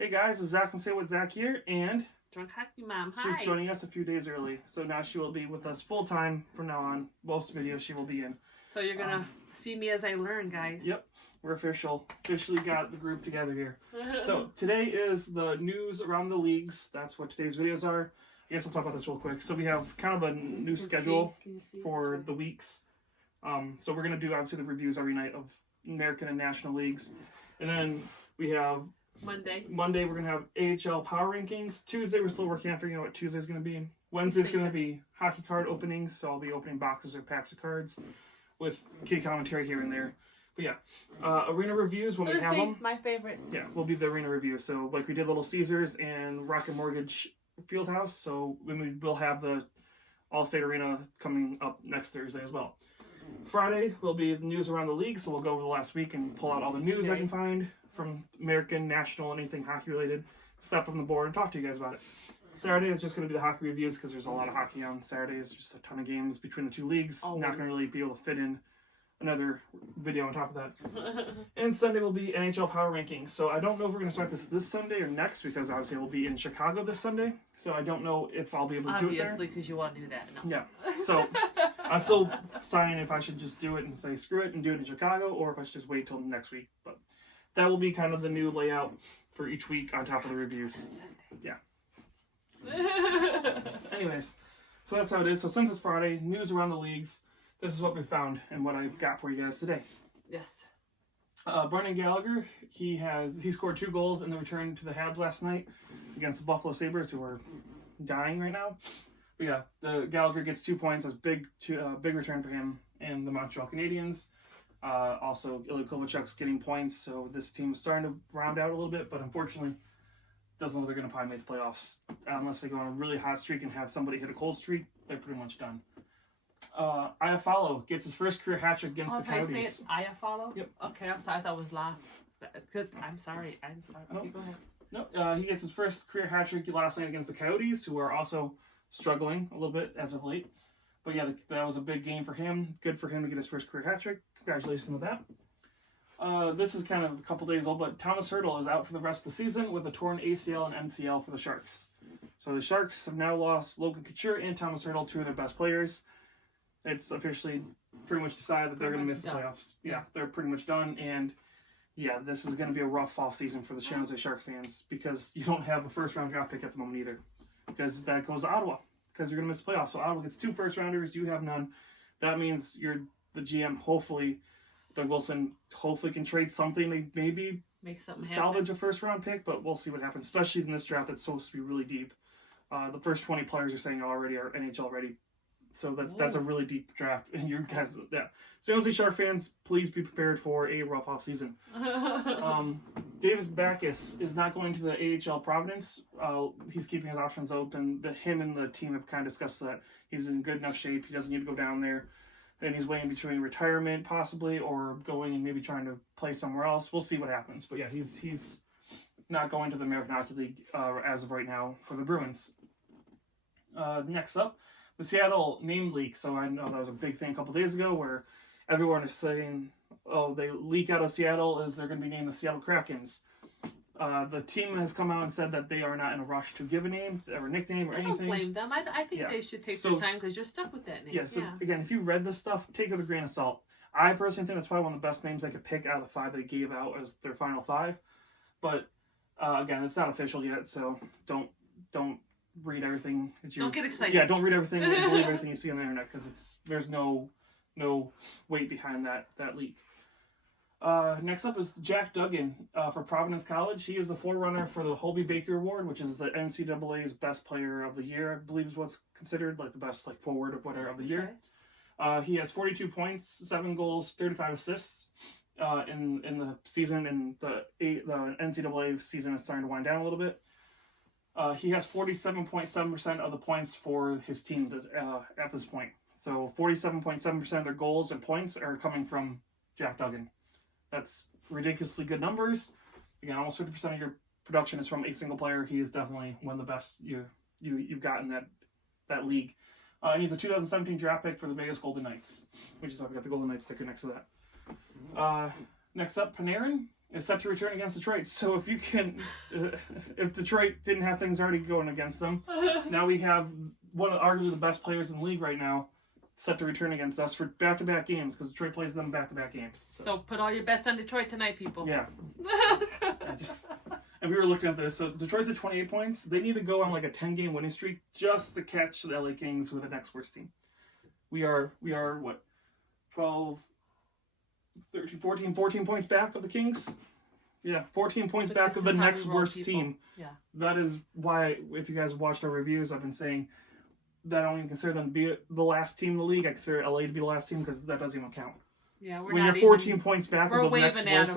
Hey guys, it's Zach from Say What Zach here, and Drunk Hockey Mom. she's Hi. joining us a few days early, so now she will be with us full time from now on. Most videos she will be in. So you're gonna see me as I learn, guys. Yep, we're officially got the group together here. So today is the news around the leagues. That's what today's videos are. I guess we'll talk about this real quick. So we have kind of a new schedule for the weeks. So we're gonna do obviously the reviews every night of American and National leagues, and then we have Monday we're gonna have AHL power rankings. Tuesday we're still working on figuring out what Tuesday's gonna be. Wednesday's gonna be hockey card openings, so I'll be opening boxes or packs of cards with kitty commentary here and there. But yeah, arena reviews when we have them. My favorite. Yeah, will be the arena review. So like we did Little Caesars and Rocket Mortgage Fieldhouse. So we will have the All-State Arena coming up next Thursday as well. Friday will be the news around the league, so we'll go over the last week and pull out all the news I can find from American, National, anything hockey related. Step on the board and talk to you guys about it. Saturday is just going to be the hockey reviews because there's a lot of hockey on Saturdays. Just a ton of games between the two leagues. Always. Not going to really be able to fit in another video on top of that. And Sunday will be NHL power rankings. So I don't know if we're going to start this Sunday or next because obviously we'll be in Chicago this Sunday. So I don't know if I'll be able to do it there. Obviously, because you want to do that. No. Yeah. So I'm still deciding if I should just do it and say screw it and do it in Chicago or if I should just wait till next week. But that will be kind of the new layout for each week on top of the reviews. Yeah. Anyways, so that's how it is. So since it's Friday, news around the leagues, this is what we found and what I've got for you guys today. Yes. Brendan Gallagher, he scored 2 goals in the return to the Habs last night against the Buffalo Sabres, who are dying right now. But yeah, the Gallagher gets 2 points. That's big return for him and the Montreal Canadiens. Also, Ilya Kovalchuk's getting points, so this team is starting to round out a little bit, but unfortunately, doesn't look like they're going to probably make the playoffs unless they go on a really hot streak and have somebody hit a cold streak. They're pretty much done. Iafallo gets his first career hat trick against the Coyotes. Say it's Iafallo? Yep. Okay, I'm sorry. I thought it was Laugh. Good. I'm sorry. Nope. You go ahead. No, he gets his first career hat trick last night against the Coyotes, who are also struggling a little bit as of late. But yeah, that was a big game for him. Good for him to get his first career hat trick. Congratulations with that. This is kind of a couple days old, but Thomas Hertl is out for the rest of the season with a torn ACL and MCL for the Sharks. So the Sharks have now lost Logan Couture and Thomas Hertl, 2 of their best players. It's officially pretty much decided that they're going to miss the playoffs. Yeah, they're pretty much done. And yeah, this is going to be a rough off season for the San Jose Sharks fans because you don't have a first-round draft pick at the moment either. Because that goes to Ottawa because you're going to miss the playoffs. So Ottawa gets 2 first-rounders. You have none. That means the GM, hopefully, Doug Wilson, hopefully can trade something. Maybe make something salvage happen. A first-round pick, but we'll see what happens, especially in this draft that's supposed to be really deep. The first 20 players are saying already are NHL ready. So that's a really deep draft, and you guys, yeah. San Jose Shark fans, please be prepared for a rough off season. Davis Backus is not going to the AHL Providence. He's keeping his options open. Him and the team have kind of discussed that he's in good enough shape. He doesn't need to go down there, and he's weighing between retirement possibly or going and maybe trying to play somewhere else. We'll see what happens. But yeah, he's not going to the American Hockey League as of right now for the Bruins. Next up, the Seattle name leak. So I know that was a big thing a couple days ago where everyone is saying, oh, they leak out of Seattle as they're going to be named the Seattle Krakens. The team has come out and said that they are not in a rush to give a name or a nickname or anything. I don't blame them. I think they should take their time because you're stuck with that name. Yeah, so again, if you read this stuff, take it with a grain of salt. I personally think that's probably one of the best names they could pick out of the 5 they gave out as their final 5. But again, it's not official yet, so don't read everything. Don't get excited. Yeah, don't read everything and believe everything you see on the internet because there's no weight behind that leak. Next up is Jack Duggan for Providence College. He is the forerunner for the Hobie Baker Award, which is the NCAA's best player of the year, I believe is what's considered like the best forward or whatever of the year. He has 42 points, 7 goals, 35 assists in the season, and the NCAA season is starting to wind down a little bit. He has 47.7% of the points for his team at this point. So 47.7% of their goals and points are coming from Jack Duggan. That's ridiculously good numbers. Again, almost 50% of your production is from a single player. He is definitely one of the best you've got in that league. And he's a 2017 draft pick for the Vegas Golden Knights, which is why we got the Golden Knights sticker next to that. Next up, Panarin. is set to return against Detroit. So if you can, if Detroit didn't have things already going against them, now we have one of arguably the best players in the league right now set to return against us for back-to-back games because Detroit plays them back-to-back games. So put all your bets on Detroit tonight, people. Yeah. And we were looking at this. So Detroit's at 28 points. They need to go on like a 10-game winning streak just to catch the LA Kings, who are the next worst team. We are what? 12, 13, 14 points back of the Kings. Yeah, 14 points back of the next worst team. Yeah. That is why, if you guys watched our reviews, I've been saying that I don't even consider them to be the last team in the league. I consider LA to be the last team because that doesn't even count. Yeah, when you're 14 points back of the next worst,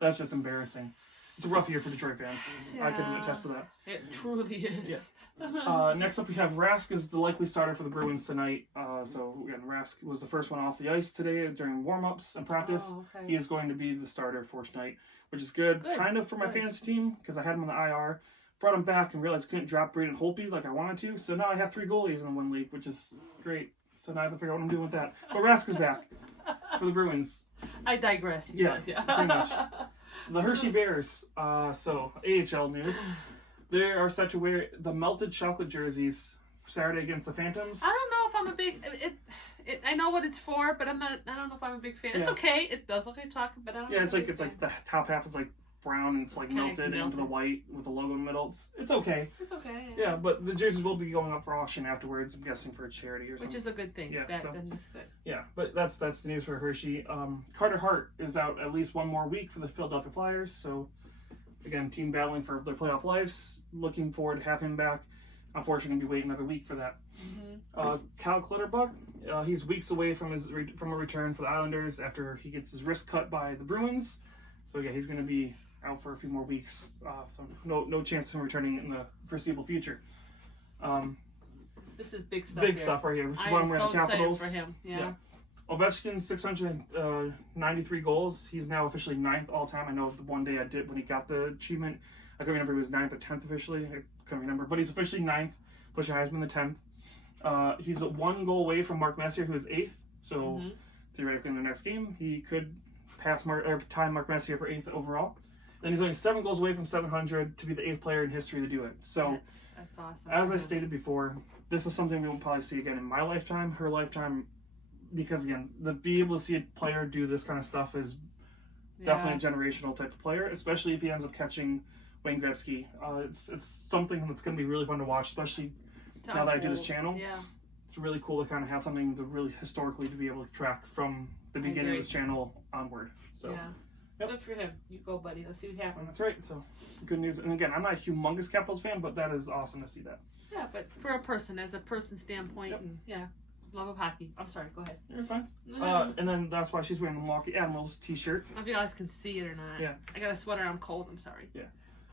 that's just embarrassing. It's a rough year for Detroit fans. Yeah. I can attest to that. It truly is. Yeah. Next up, we have Rask is the likely starter for the Bruins tonight. So again, Rask was the first one off the ice today during warm-ups and practice. Oh, okay. He is going to be the starter for tonight, which is good. Kind of for my fantasy team because I had him on the IR. Brought him back and realized I couldn't drop Braden Holtby like I wanted to. So now I have 3 goalies in one league, which is great. So now I have to figure out what I'm doing with that. But Rask is back for the Bruins. I digress. Yeah, pretty much. The Hershey Bears, so AHL news. They are set to wear the melted chocolate jerseys Saturday against the Phantoms. I don't know if I'm a big... I know what it's for, but I don't know if I'm a big fan. It's okay. It does look like chocolate, but I don't know. Yeah, it's like the top half is like brown and it's like melted into the white with the logo in the middle. It's okay. It's okay. Yeah, but the jerseys will be going up for auction afterwards, I'm guessing for a charity or something. Which is a good thing. Yeah, then that's good. Yeah, but that's the news for Hershey. Carter Hart is out at least one more week for the Philadelphia Flyers, so again, team battling for their playoff lives. Looking forward to have him back. Unfortunately, going to be waiting another week for that. Mm-hmm. Cal Clutterbuck, he's weeks away from a return for the Islanders after he gets his wrist cut by the Bruins. So yeah, he's going to be out for a few more weeks. So no chance of him returning in the foreseable future. This is big stuff. Big stuff right here. Which is why I'm wearing the Capitals. For him. Yeah. Ovechkin 693 goals. He's now officially 9th all time. I know the one day I did when he got the achievement. I couldn't remember if he was 9th or 10th officially. I couldn't remember, but he's officially 9th. Bush Heisman the 10th. He's 1 goal away from Mark Messier, who is 8th. So theoretically, in the next game, he could tie Mark Messier for 8th overall. And he's only 7 goals away from 700 to be the 8th player in history to do it. So that's awesome. As I stated before, this is something we will probably see again in my lifetime, her lifetime, because again, be able to see a player do this kind of stuff is definitely a generational type of player, especially if he ends up catching Wayne Gretzky. It's something that's going to be really fun to watch, especially now that I do this channel. Yeah. It's really cool to kind of have something to really historically to be able to track from the beginning of this channel onward. So. Yeah. Yep. Good for him. You go, buddy. Let's see what happens. That's right. So, good news. And again, I'm not a humongous Capitals fan, but that is awesome to see that. Yeah, but for as a person standpoint, and love of hockey. I'm sorry. Go ahead. You're fine. And then that's why she's wearing the Milwaukee Admirals t-shirt. I don't know if you guys can see it or not. Yeah. I got a sweater. I'm cold. I'm sorry. Yeah.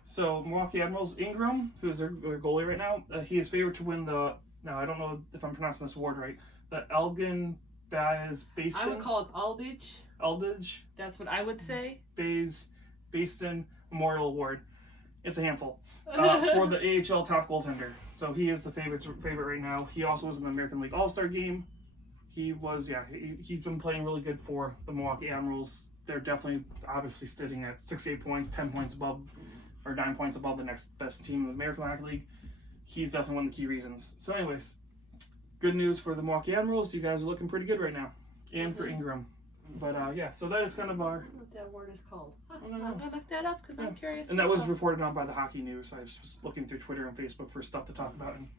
So, Milwaukee Admirals, Ingram, who is their goalie right now, he is favored to win the, now I don't know if I'm pronouncing this award right, the Elgin Baez Baston. I would call it Aldridge. Aldridge. That's what I would say. Baston Memorial Award. It's a handful. For the AHL top goaltender. So he is the favorite right now. He also was in the American League All-Star game. He's been playing really good for the Milwaukee Admirals. They're definitely obviously sitting at 68 points, 10 points above, or 9 points above the next best team in the American Hockey League. He's definitely one of the key reasons. So anyways, good news for the Milwaukee Admirals. You guys are looking pretty good right now. And for Ingram. But so that is kind of our... what that word is called. I'm going to look that up because I'm curious. And that was reported on by the Hockey News. I was just looking through Twitter and Facebook for stuff to talk about, and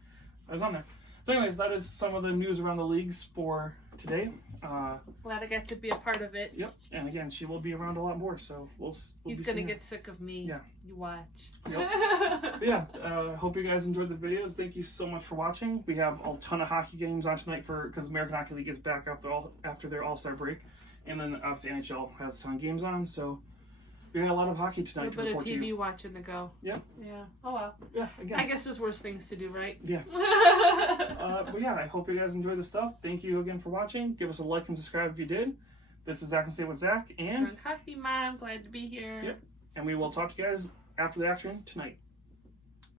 I was on there. So anyways, that is some of the news around the leagues for today. Glad I got to be a part of it. Yep. And again, she will be around a lot more, so we'll He's going to get sick of me. Yeah. You watch. Yep. Hope you guys enjoyed the videos. Thank you so much for watching. We have a ton of hockey games on tonight because the American Hockey League is back after their All-Star break. And then obviously NHL has a ton of games on, so we got a lot of hockey tonight. A little bit of TV watching to go. Yep. Yeah. Oh well. Yeah. Again. I guess there's worse things to do, right? Yeah. But yeah, I hope you guys enjoyed the stuff. Thank you again for watching. Give us a like and subscribe if you did. This is Zach and Stay with Zach and Drunk Hockey Mom. Glad to be here. Yep. And we will talk to you guys after the action tonight.